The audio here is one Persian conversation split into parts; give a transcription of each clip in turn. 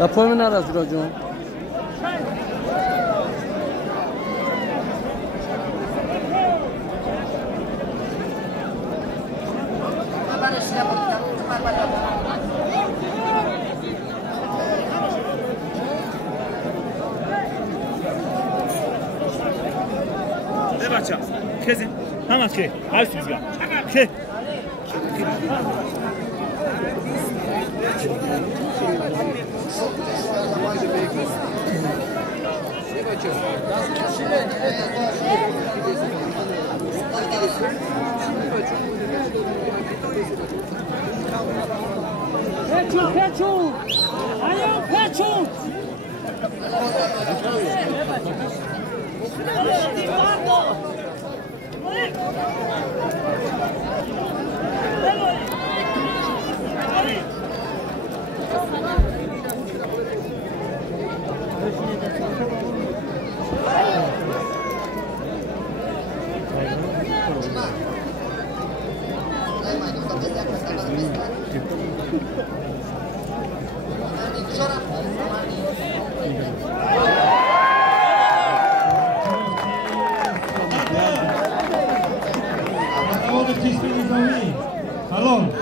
Rapor mu naraz racon? بچه خیزی همه که هر چیز بگم که Peçu! Ayağım peçu! Halon.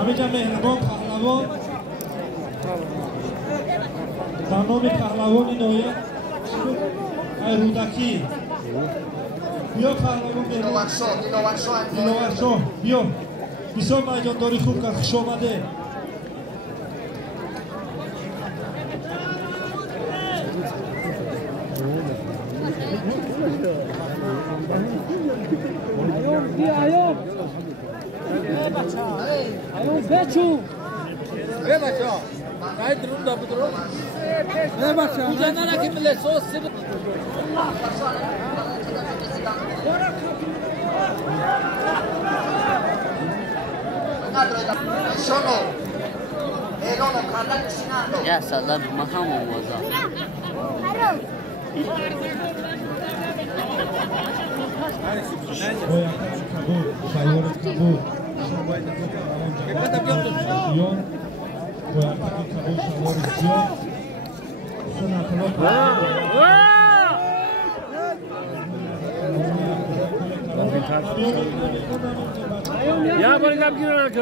همه مهربان پهلوان در نام پهلوان نایب رودکی بیا پهلوان دیناورشاه بیا بسیار میدانداری خوب کرد خوش آمده Ayağım peçu! Ne başa? Hayır durum da budur. Ne başa? Bu canlara kim bilir sos sırrı. Ya salam makam olmaza. Ya barikam girer ki.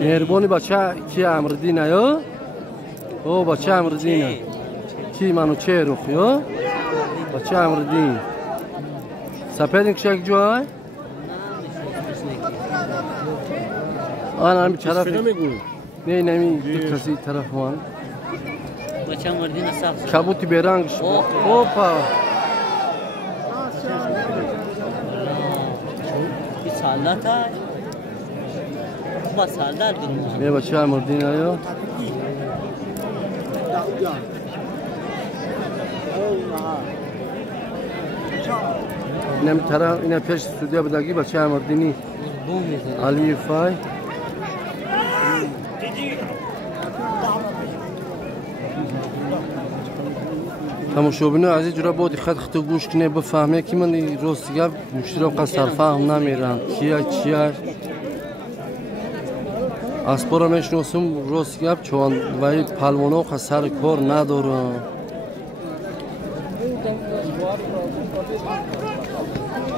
مهربانی بچه کی امردینه یا؟ او بچه امردینه کی منو چه روخ یا؟ بچه امردین سپیدین کشک جوای؟ آن همی طرف نه نمی کسی طرف وان بچه امردین صاف کبوتی برنگش اوپا این سالات های با سالات یه بچه امردین آیا؟ اینم طرف اینم پیش سودیا بدگی بچه امردینی علی فای تماشابین عزیز جورا با دقت خط گوش کنه بفهمه که من راست گپ مشتری رو قصر فهم نمیرم چیه اسپورا میشناسم راست گپ چون وای پلوانا قصر کار نداره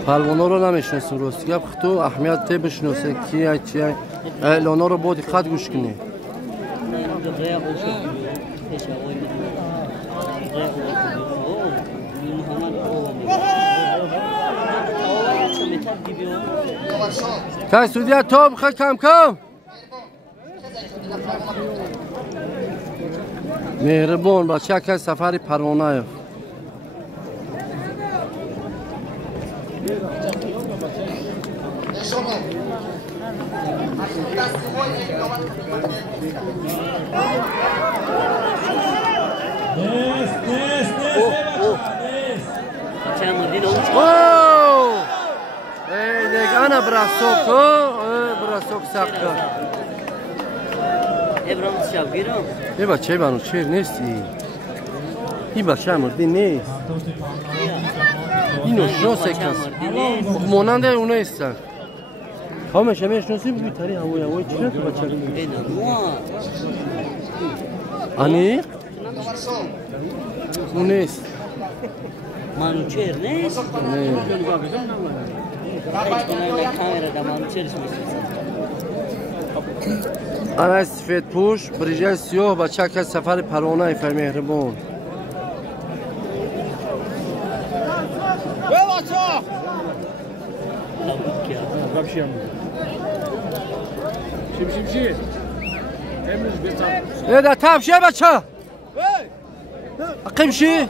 پلوانا رو نمیشناسم راست گپ خطو اهمیت تی بشناسه چیه اعلانا رو با دقت گوش کنه که سودیت تا بخواه کم مهربان بچه که سفر پروانه انا براسوک ساخته ابراهیم شبگیرم این بچه بانو چیر نیستی این بچه مردی نیست اینو شناسه کس ماننده اونه ایستن همه میشناسی بگوی تاری هوای چیه که بچه بگوی انیق اون نیست مانوچیر نیست انا سفید پوش بریجه سیاه بچه که سفر پروانه فر مهربان ده تمشي بچه اقيمشي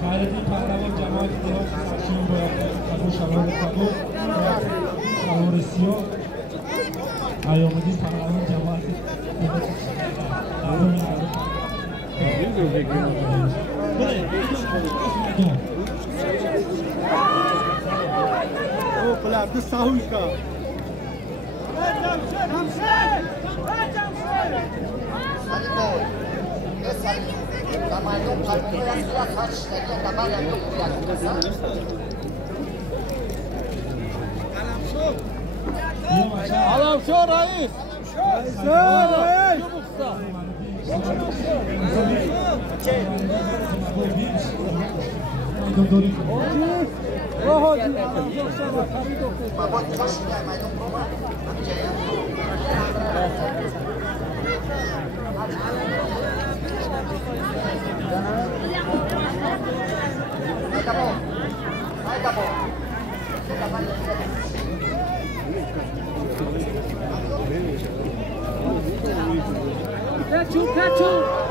خالدی پهلوان جماعت دهات ساکشیان باید قبول شلوار قبول شلوار سیاه ایامدی پهلوان جماعت Alam şo reis. Peçu.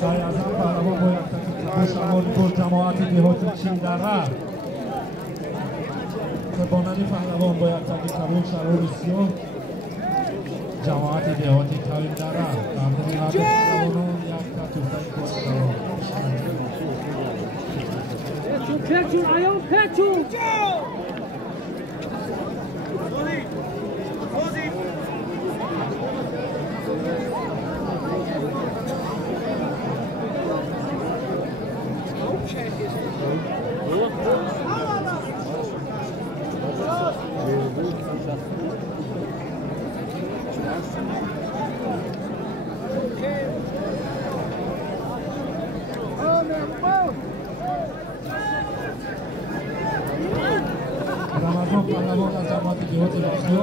سایازم پهلوان باید قبول شلوار کل جماعت دهات چیندره سبانانی پهلوان باید قبول شلوار سیاه جماعت دهات تاویم داره مردمی هر پهلوانان یک تطوفه کنید Peçu, ayol peçu. رمضان پهلوان از جماعت دیوات راسیو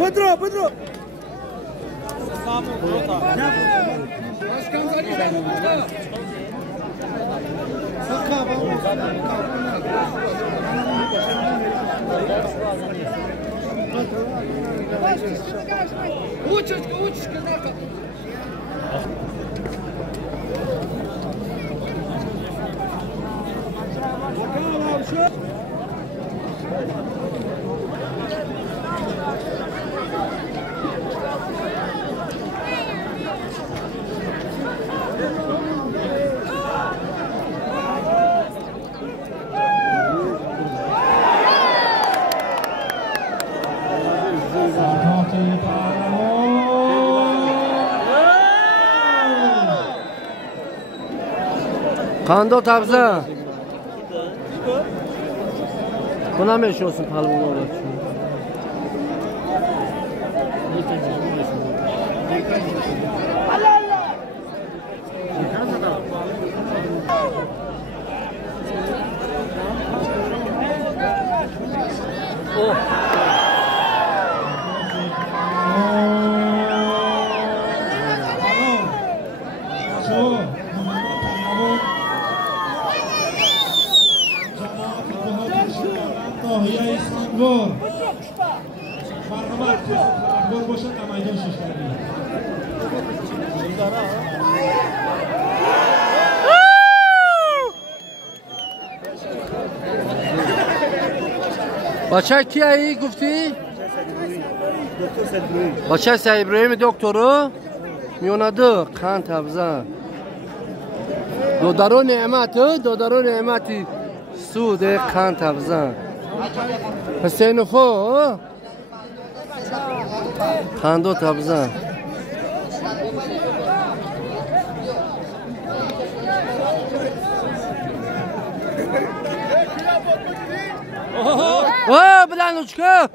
بدرو Kando tabza. Buna mı yaşıyorsun palmonu olarak? بچه کی ای گفتی؟ بچه سعید ابراهیم دکترو میونده قند تبزن دودارو نعمتی سود قند تبزن حسین خو قندو تبزن بلند uçka.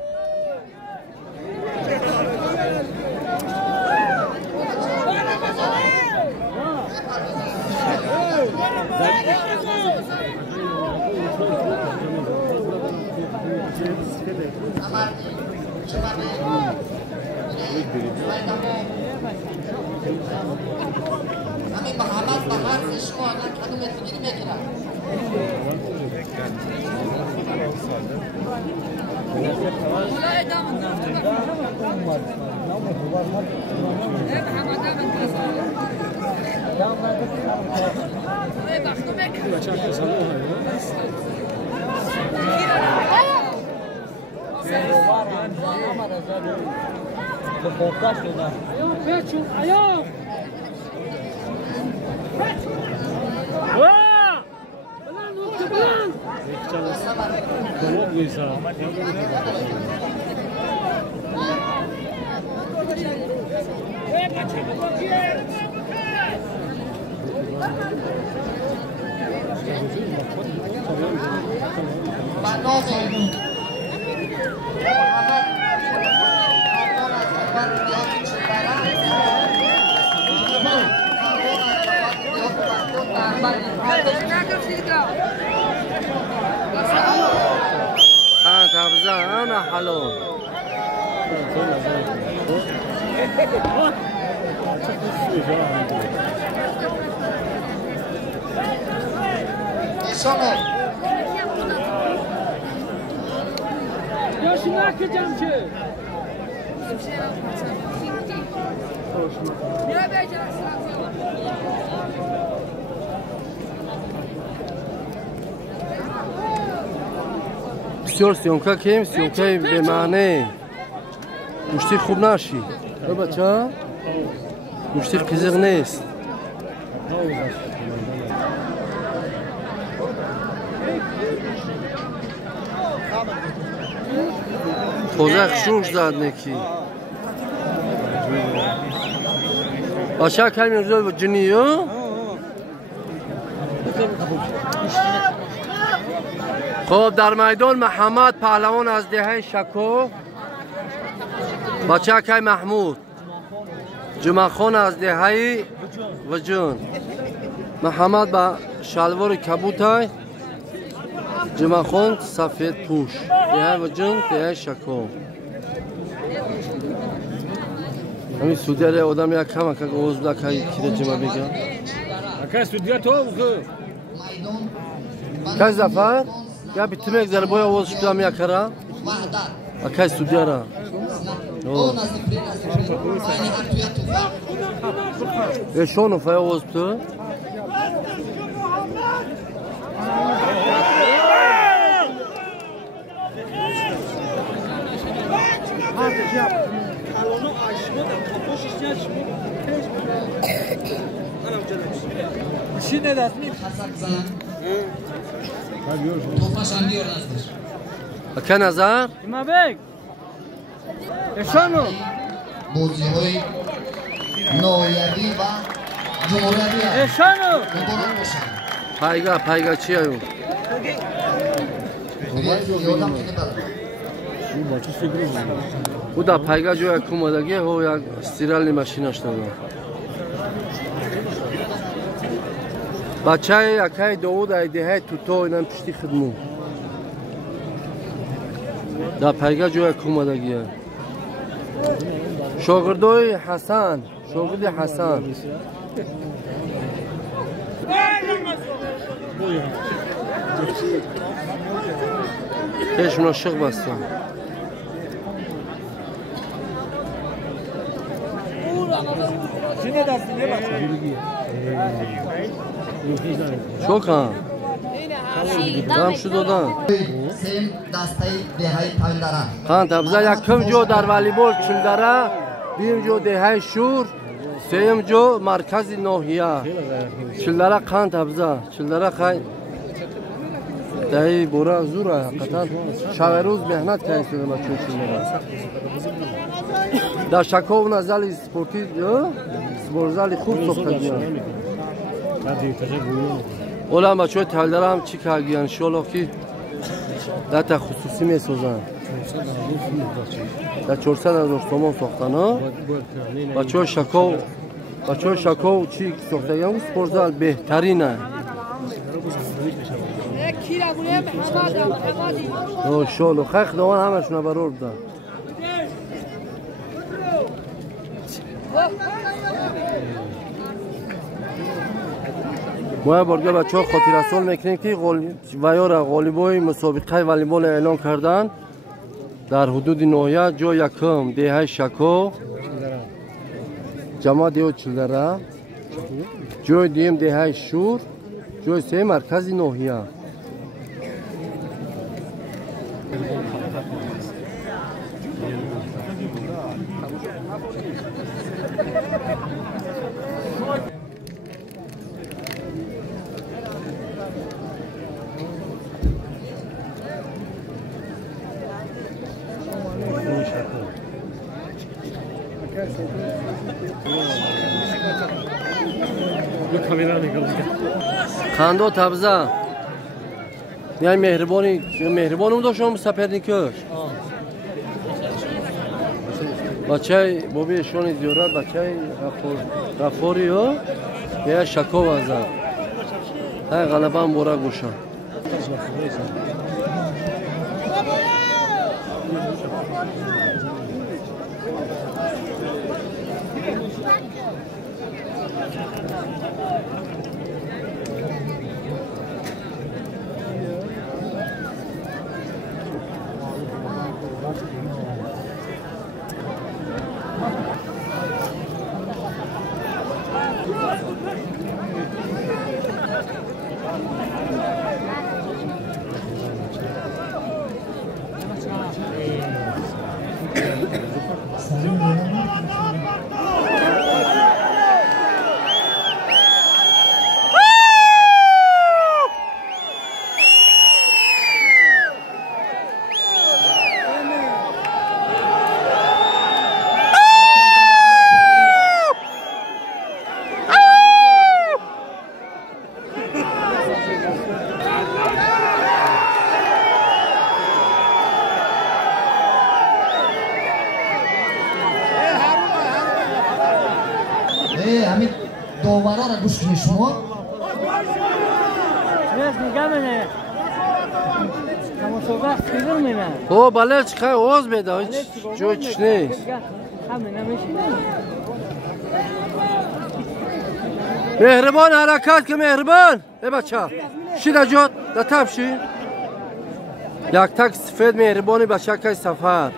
أنا حلو Yaşına akacağım ki. Ne becersin? بسیار سیونکا کیم سیونکای به معنی مشتی خوب نشی بچه مشتی قیزق نیست توزه خشوش زد نکی بچه کل میرزوی و جنیو خب در میدان محمد پهلوان از دهه شکو، بچه کل محمود جمعخان از دهه وجون، محمد با شلوار کبوتای، جمعخان سفید پوش، دهه وجون دهه شکو. همین سودیاره آدم یک کم که اوز بده که کیره جمع بگم اکه سودیا تو که زفر یا بیتیم یک ذره باید اوز شدم یک کرا اکه سودیاره شونو فای اوز بده Şimdi de اکه نظر ما بگ اشانو بازی‌های نویابی و جمهوریتی است. اشانو مبارک باشد. پایگاه چی هیو؟ یادم میاد. او دا پایگاه جو یک اومدگی او یک استیرالی ماشینش داره. بچه یکی داود ایده توتو اینم پشتی خدمو. دا پایگاه جو یک اومدگی. شاگردای حسن، شاگرد حسن. چشم ناشق بستم. شوکان دام شو دادن سیم دسته دههای تایلداره. خان تبزا یکم جو در والیبال چلدره، دیم جو دههای شور، سیم جو مرکز نوحیه چلدره. خان تبزا چلدره خای دهی بورا زوره حقیقتا شب روز مهنت کنید شده ما چون چلدره در شکاو نزل سپورتی سپورزالی خوب سخته گیان اولا بچه های تلدره هم چی که گیان شالا که در خصوصی می سوزن در 400,000 تومان ساختن ها. بچه های شکاو چی ساخته گیان سپورزال بهترینه شالو خیلی خداوان همشون برور بودن. ما برگه بچه ها خاطر اصول میکنیم که ویار غالیبای مسابقه والیبال اعلان کردن در حدود نوحیه. جو یکم دهه شکو جمع دیو چلدره، جو دیم دهه شور، جو سه مرکز نوحیه. خانده تبزه یعنی مهربانم داشتم سپردین کش بچه بابی شونی دیورد بچه غفاری ها یه شکا وزن های غلبه هم بورا گوشن نوبرا را گوش کنید شما. او بله چقدر آواز بده هیچ جای چش نیست. مهربان حرکت که مهربان. ای بچه شید جات دتب شی یک تک سفید مهربانی بچه که سفر.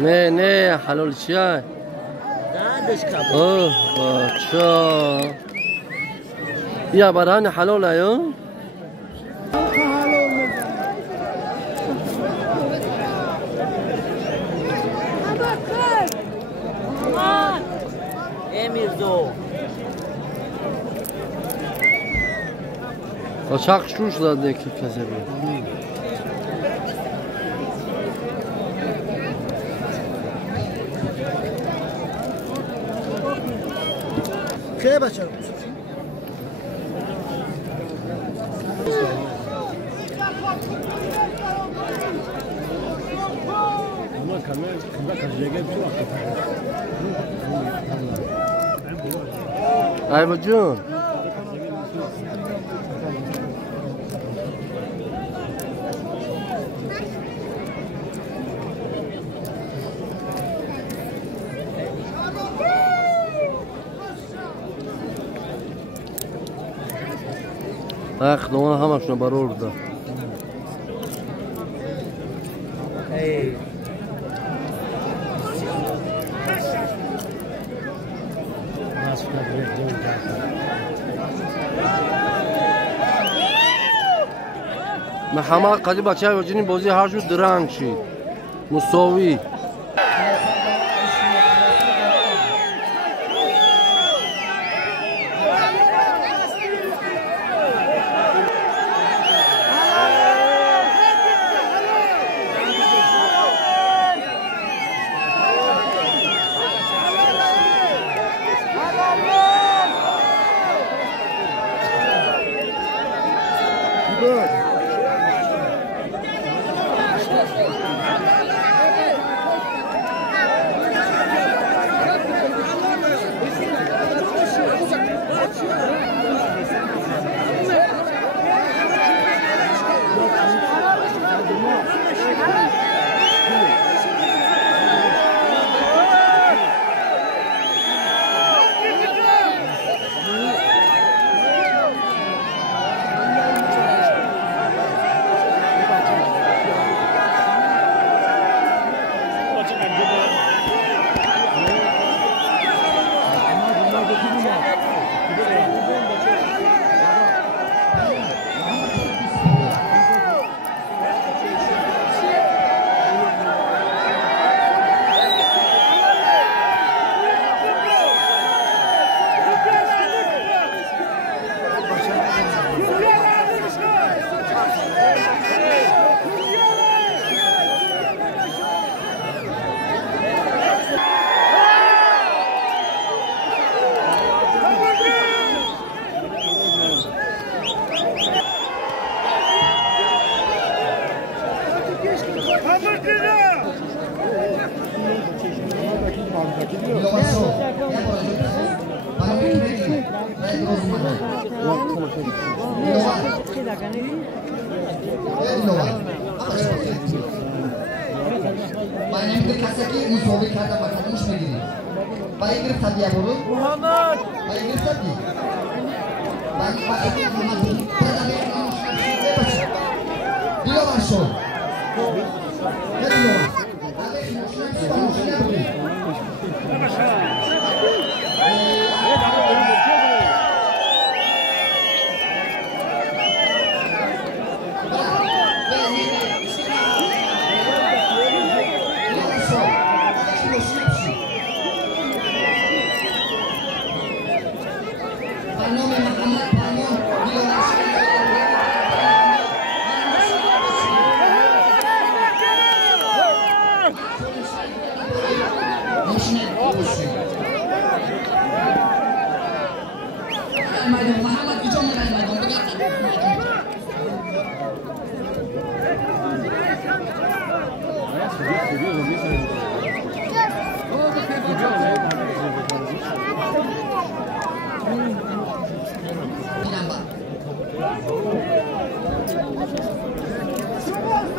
نه حلال چیه؟ اوه بچه یا برهن حلال یا؟ امیردو Açak şuş da neki kesebi. Kaya başarım. Ayvacun. Ах, ну он хамаш на барор да. ای محمد قدی بچه وجنی بازی هر جور درنگ شید مساوی.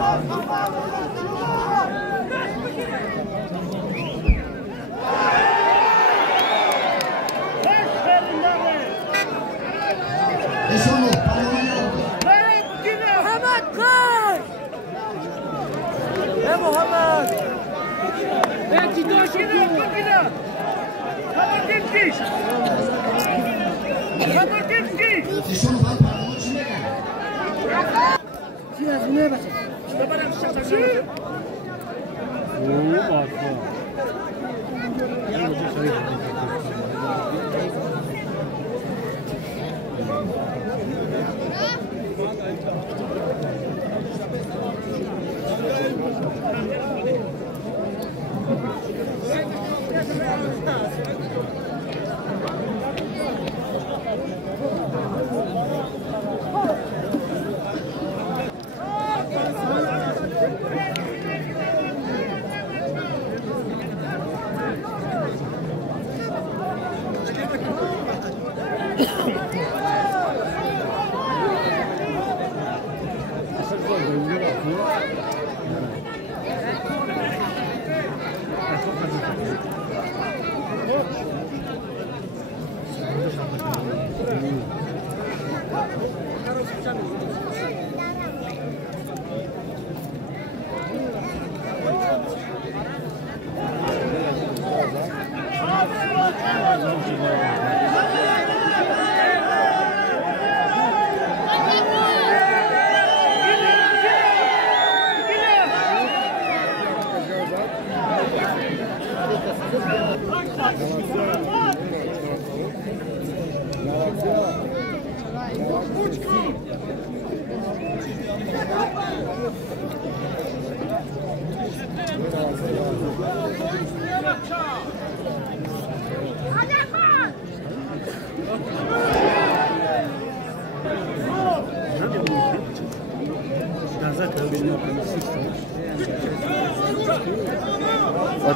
Eshonov palvonini oldi. Muhammad qo'y. Muhammad. Titosh Kapatevskiy. Eshonov ham palvonni tushunmagan. Siz nima bo'lasiz?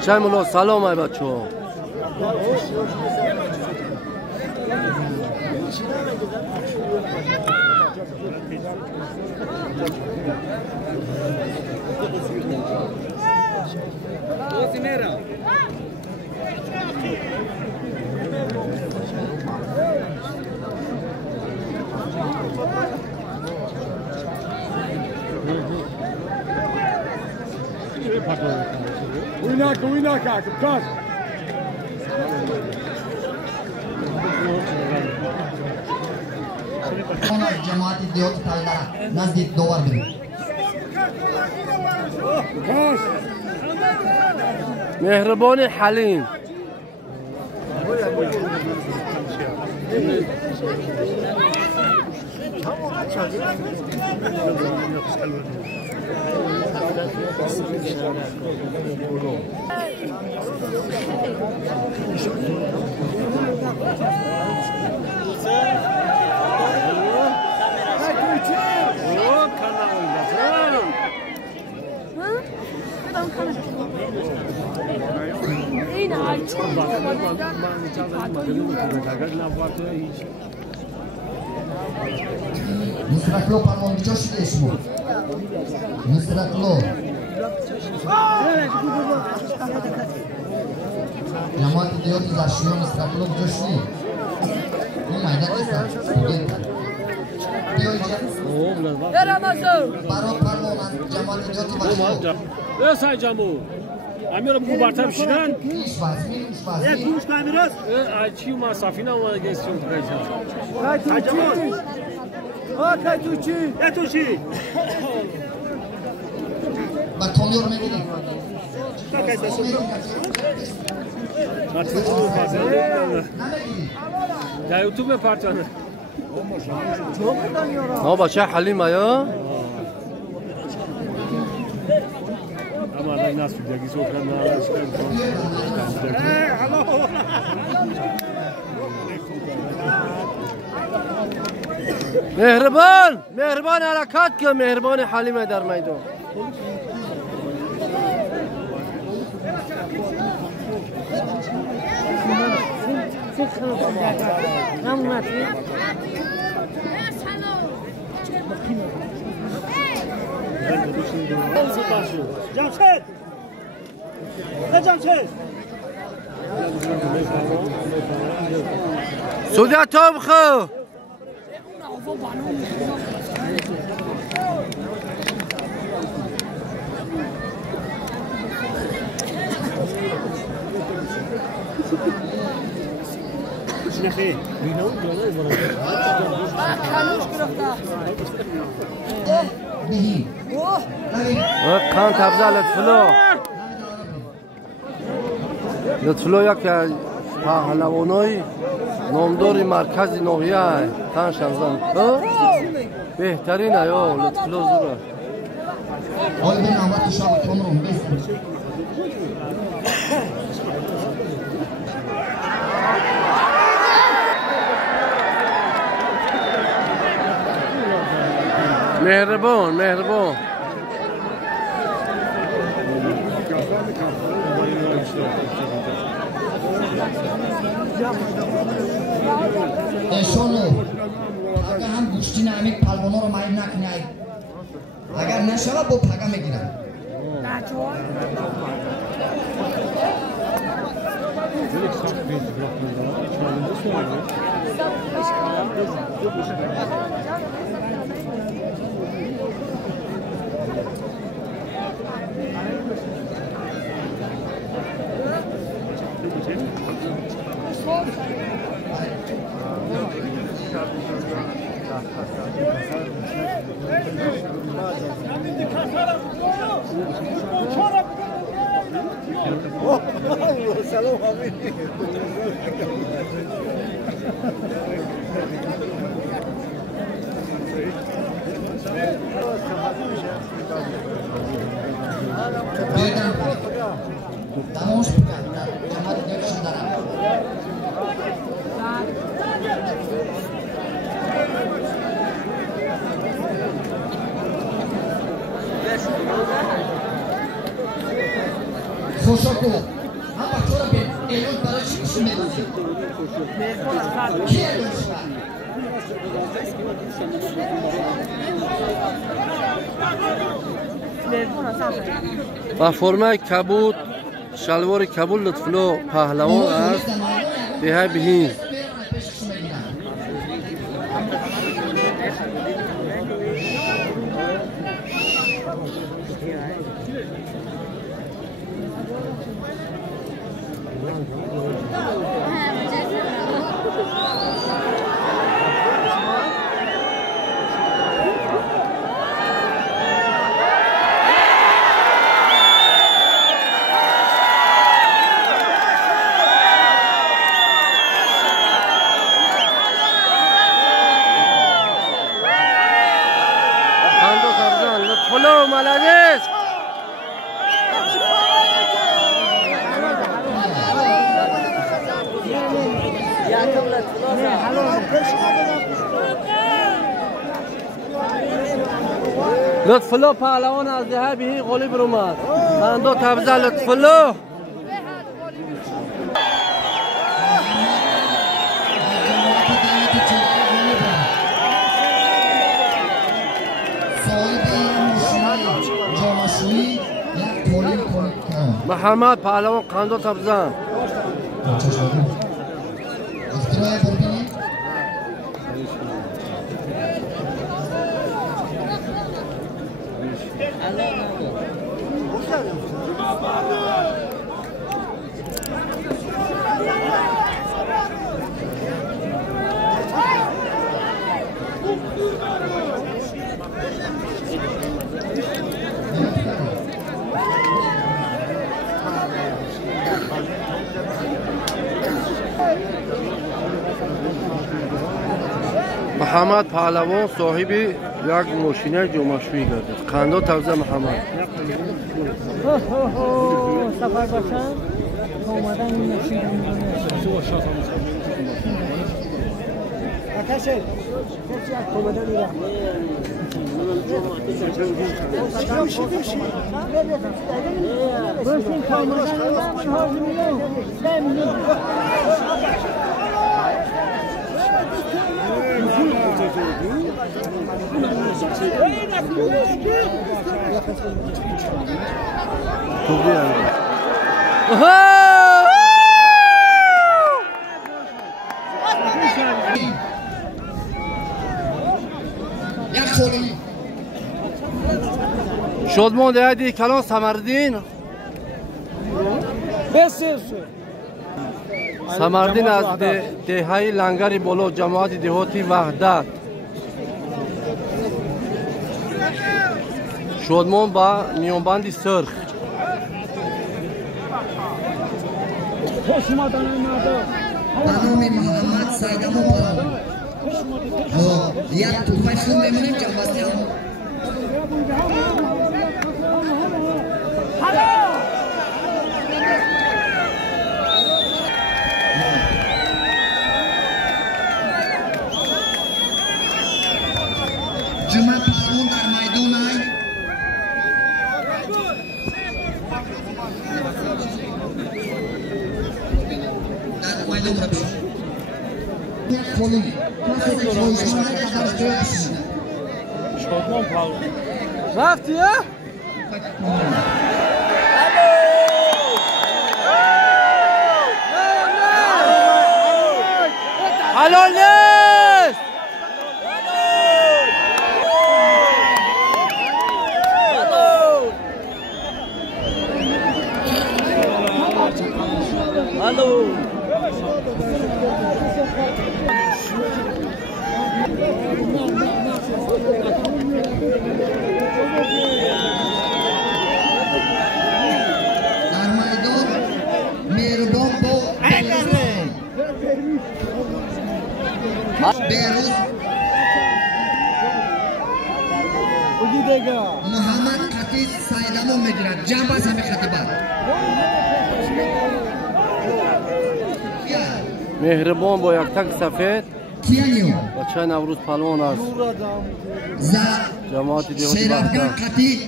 بچه مولا سلام ای بچه ها. Uynak artık kaç. Ona cemaati diyot taylara nazdik dovar birin. Kaç. مهربان حلیم Nusratlo palvon joshida ismu. Nusratlo. Jamoat diyot zashiyo Nusratlo joshli. Bu mayda esa student. Ramazon. Baro palvon jamoat diyot başlıyor. Ey Camu. Amir bu bartar şidan. İş var. Kuş kamiras. Açıyor masafina ona geçiyor tukayca. Kaytuçi. Yatushi. Bak konuyor mu gelin? Ya YouTube partner. ها بچه حلیم یا Ama da nasıl bir gizli okanlar مهربان مهربان حرکت کن مهربان حلیم در میدان جمشید جمشید سودا طبخه نخیر بهی قند تبزه لطفلو یکی از پهلوانای نامدار مرکز ناحیه تن شنزن بهترین یا لطفلو زوره آی به نامت شما کامرون بست مهربان مهربان اشانو اگر هم گوشتین امیک پلوانا رو مایل نکنید اگر نشوه با پگه میگیرن سلام حبیبی بیدن تماش بکن جماعت دیگرشون دارم خوشا کو هم بچه را به ایلون برای چی کشون میدونی؟ کی ایلونش با فرمه کبود شلوار کبود لطفلو پهلوان است به بهین لطفلو ملدش لطفلو پهلوان از ده بهی غالب اومد خندو تبزه لطفلو محمد پهلوان قندو تبزن محمد پهلوان صاحب یک ماشین جمعشویی گردید. قندو تبزه محمد. سفر باشن اومدن این ماشین آتشه اومدن ایران باشین که اومدن ایران من حاضر میگم توبی هم شادمان دیدی کلان سمردین سمردین از دههای لنگری بالا جماعت دهاتی وحدت شادمان با میانبندی سرخ نام محمد سیدم و پرام یک توفای خون میمونیم که واسه هم جمعه پرون در میدان های در میدان را بشید خالی کسی که روشنه که در بشید شادمان پاول رفتی ها؟ حلال نیست در میدان مهربان با بیروز محمد خطیب سیدمو میگیرد جمع باز همه خطیبت مهربان با یک تک سفید کیانیو و چند نوروز پلوان است جماعت دیوتی شیرافگان بحثه خطیب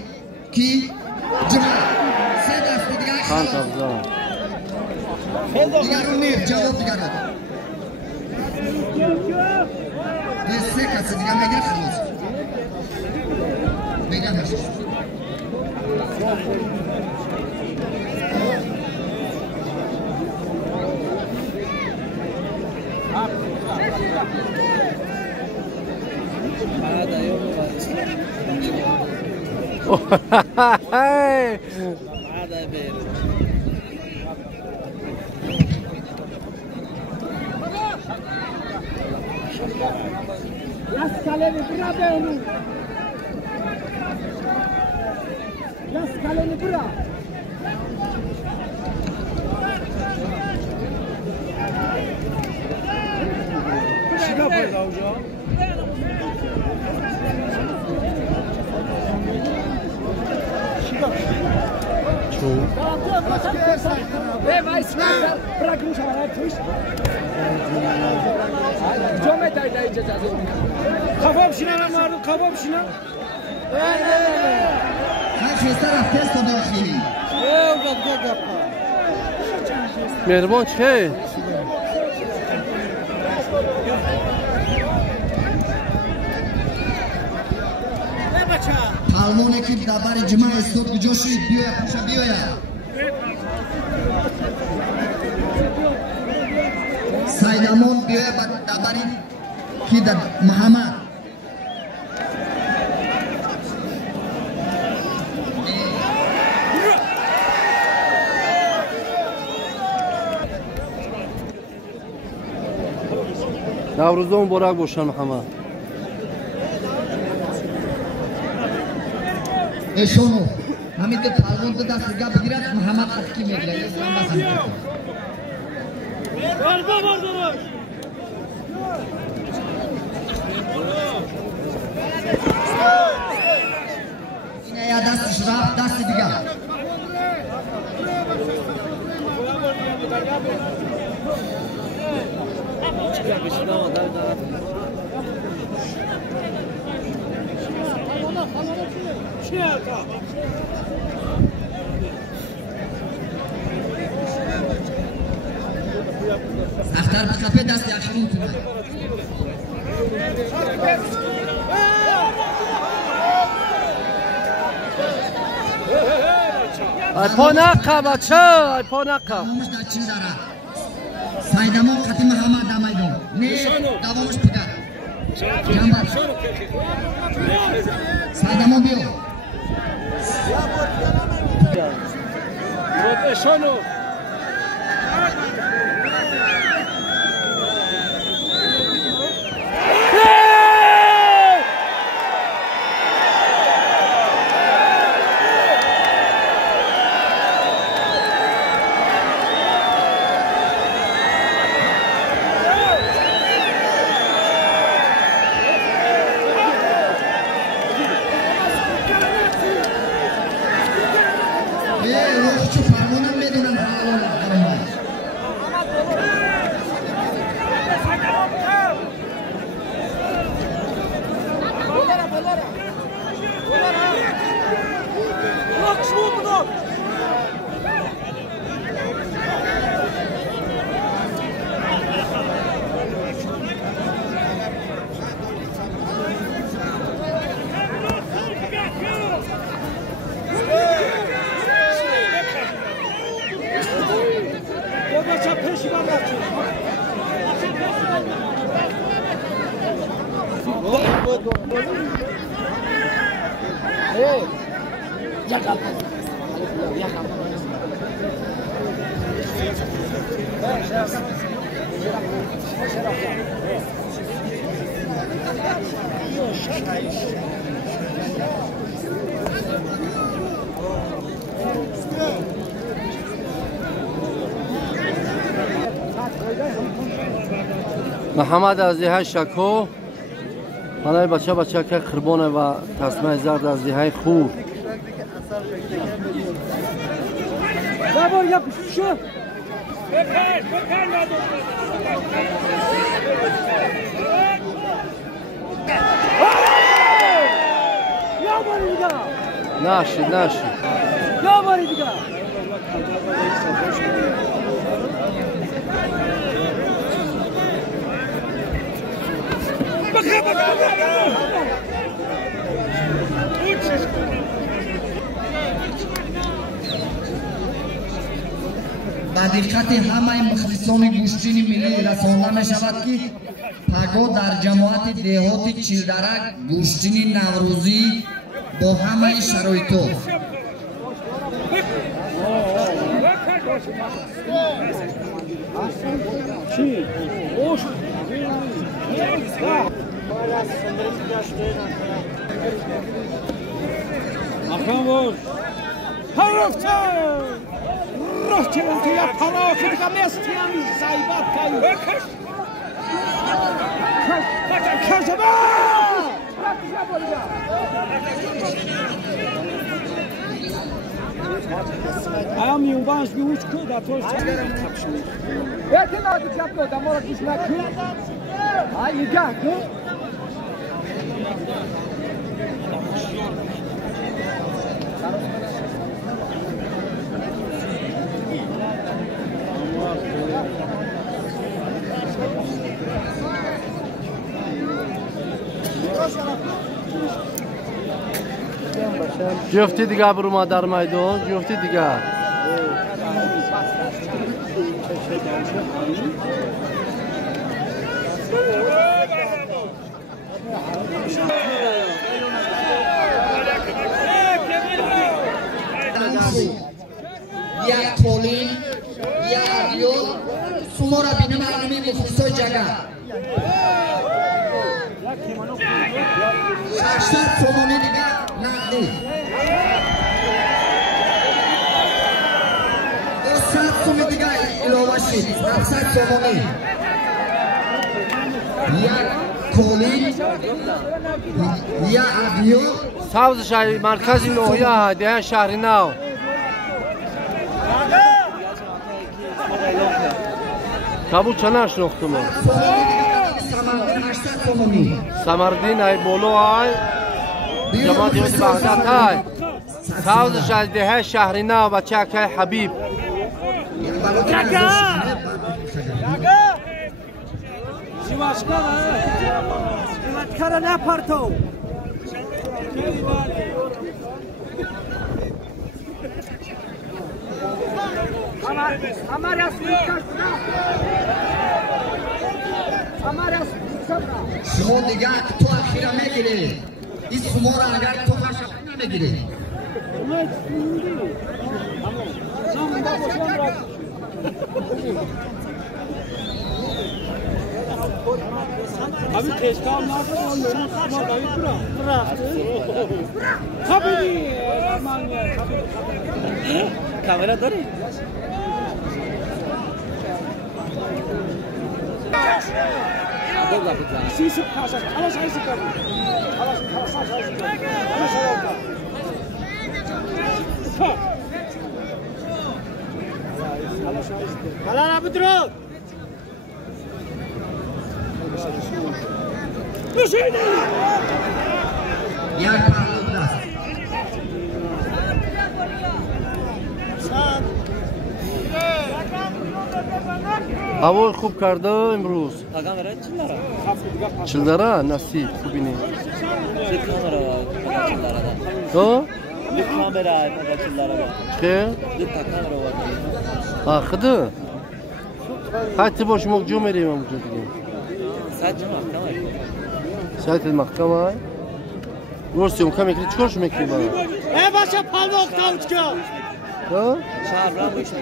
کی جمعه سه دست دیگر خان خلاص تفضل دیگر رو میر جواب دیگر رو یه سه کسی دیگر میگه خلاص میگه نشد کباب شینا مردم کباب شینا خیلی رفت تست داخلی مهربان چه؟ پالمونه که دبر جمعه استوب کجا شوید بیاید پوشا بیاید سیدمون بیاید دبری کی در محمد نوروزون برک باشن محمد ایشونو همین ده پالمون ده دست گا بگیرد محمد خطکی میگیره اسلام بس همین اینه یا دستش رفت دست دیگر اختر بخفه دست یخشون کنه ای پا نقه بچه ای پا نقه دوامش در چین داره سایدامو قطیم محمد در میدون نه دوامش پکر جنبت سایدامو بیو اشانو محمد از دیهای شکو مالای بچه که قربانه و تسمه زرد از دیهای خور بابا یا شو یا باری دیگه ناشید یا باری دیگه با دقت همه مخلصان گوشتین ملی رسانده می شود که پگاه در جماعت دهات چیلدرک گوشتین نوروزی با همه شرایطو Rohçelim ki ya para okuduk ama isteyen sahibat kayı. Kaçama! Bırak bir şey yapalım ya. Ayağım yuvanç bir uç kıl da toz çekerim kapşını. Belki nazik yapıyor da morak düşmek kıl. Ay yıkak kıl. جفتی دیگه برو در میدان جفتی دیگه یا کولین یا آریو سمورا بینم برنامه مخلصای جگه 800 تومانی دیگه نقدی 200 تومانی دیگه علاوه شید 700 تومانی یا کولین یا آریو سبز شهر مرکز نوحیه ده شهر نو کابو چنش نختم سمردین ای بولو ای جماعت یوز بغداد ای سبز شهر ده شهر نو بچه که حبیب Kara ne parto? شما دیگه تو اخیره میگیری این سوما را اگر تو خشب نمیگیری Abi keşke anlarsın onları tutma David bıraktı. Tabii aman ya. Kamera dori. Sisi kaşa, kala sayısı kaldı. Kala sayısı kaldı. Kala sayısı kaldı. Kala abi dur. یک پهلو است هوا خوب کرده امروز Kamera çillara. چلدره نصیب خوبی نی Çek kamera çillara da. تو Bir kamera çillara da. خیر Bir kamera var. ها خدا حتی باش موجو میریم اونجا دیگه Sadece mahkeme. ساعت المحکمه ورسیم کمی کلی چکارش میکنی با Başa palma oktav çıkıyor. تو Çağırlar bu işte.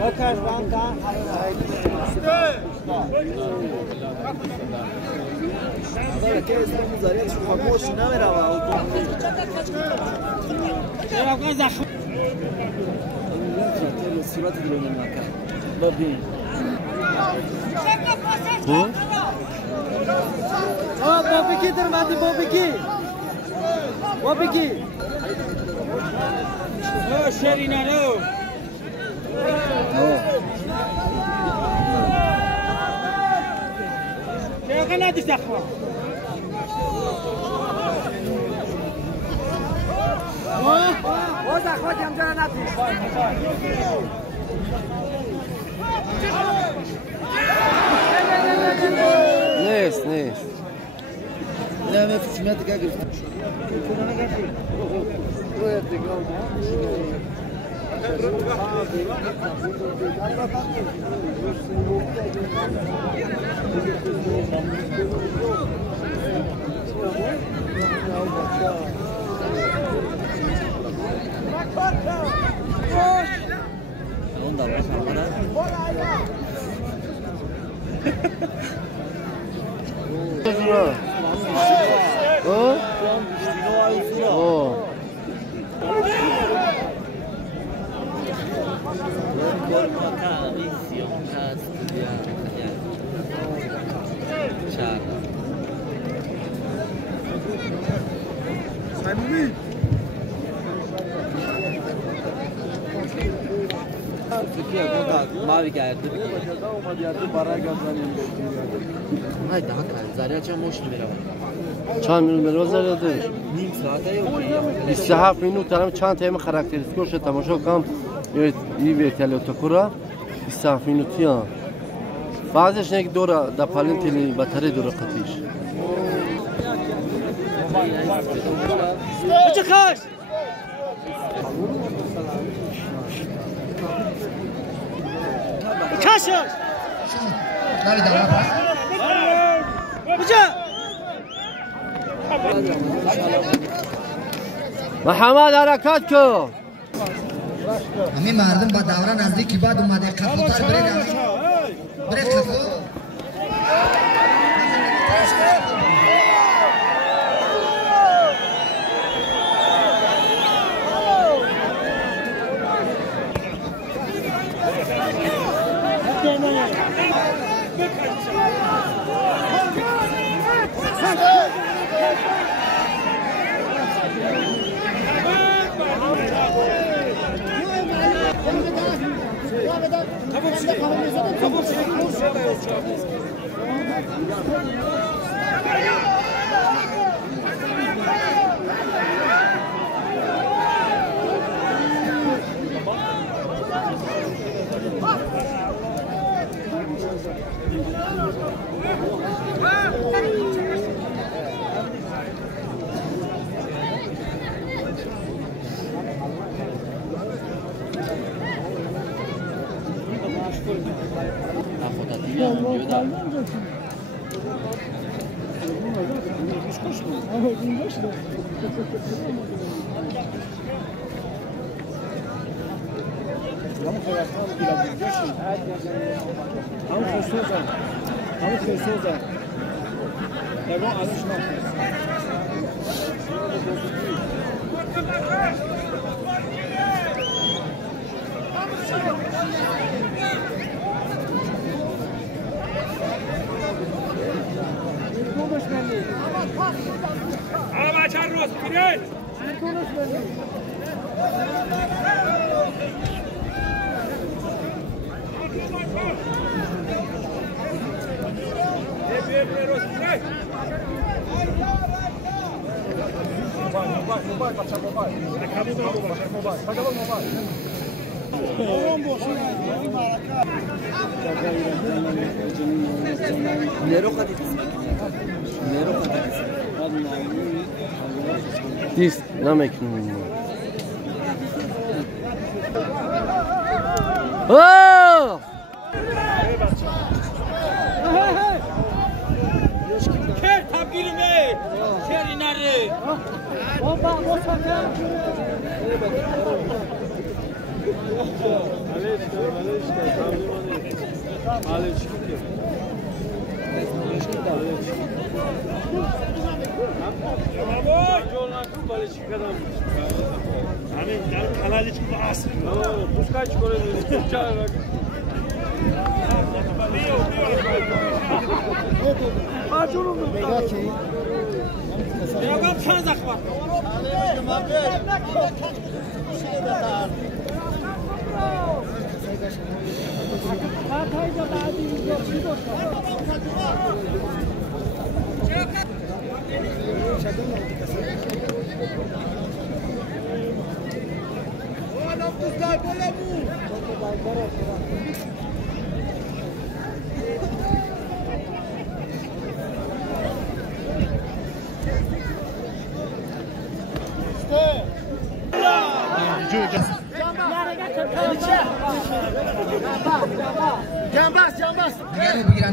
Bakar ben daha. تو Bobiki durmadı Bobiki. Bobiki. O şerine o. Ne kadar düştük bu? O da koyacağım canına natı. نیست نیست Ne mi hükümet geldi? Onda var kamera. او او Mavi geldi. Haydi hakikaten Zarya Can boş gibi var. چند میلیون روزه دادش نیم ساعته یا 27 مینوت دارم چند تایم خاراکتریستیکش تماشا کنم این ویتالیو تکورا 27 مینوتی ها بعضش یک دور در پالنتلی بطری دور قطیش Bıcı kaç. Kaçır. Bıcı. محمد حرکت کن همین مردم با دوره نزدیکی بعد اومده قطوتر بره قطو دیست نمیکنم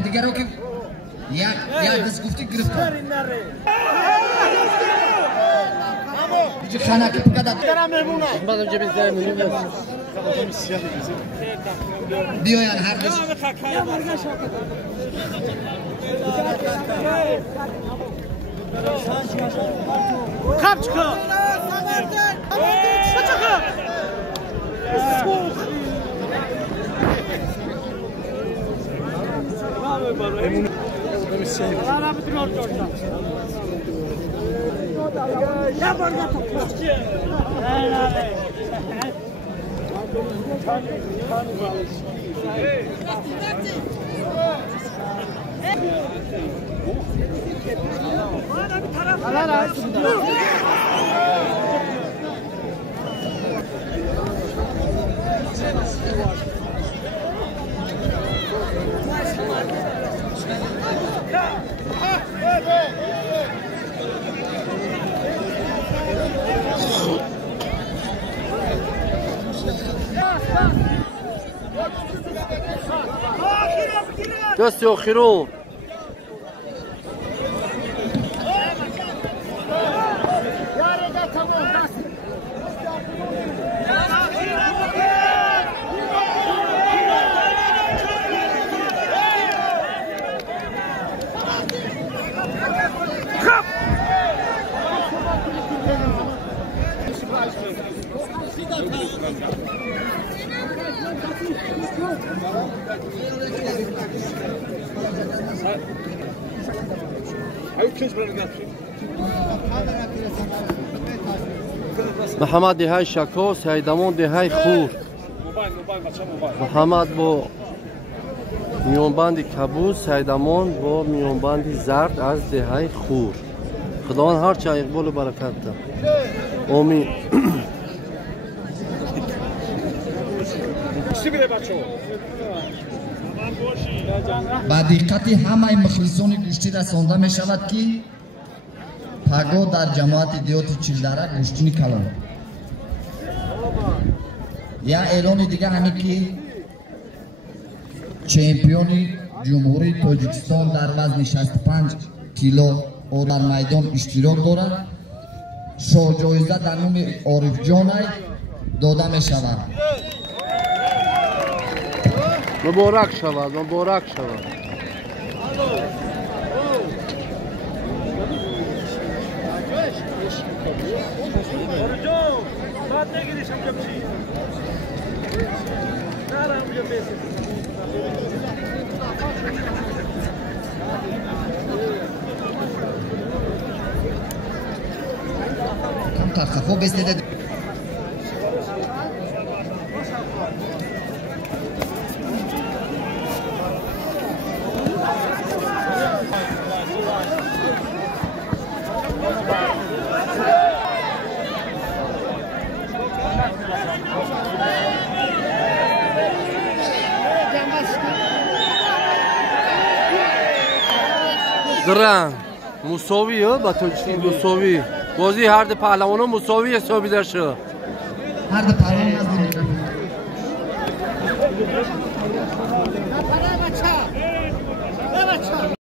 دیگرو که یک دست گفتی گرفتار اینجا خانه که پکدد بعدم جبی زیر میمونم بیاین هر دست Kap çıkar. دست آخرو محمد دهای شکاس هیدمان دهای خور محمد با میانبند کبوس هیدمان با میانبند زرد از دهای خور خداوند هر چه اقبال و برکت ده آمین با دقت همه مخلصان گوشتی رسانده می شود که پگاه در جماعت دیوت چیلدره گوشتنی کلان یا اعلان دیگه همین که چمپیون جمهوری تاجیکستان در وزن 65 کیلو در میدان اشتراک دارد. شاهجایزه در نام عارف جانای داده می شود. مبارک شود، مبارک شود. کم ترخفا بستیده. درن مساوی با توجیه مساوی بازی هر دو پهلوانا مساوی حسابی در شد. هر دو پهلوان از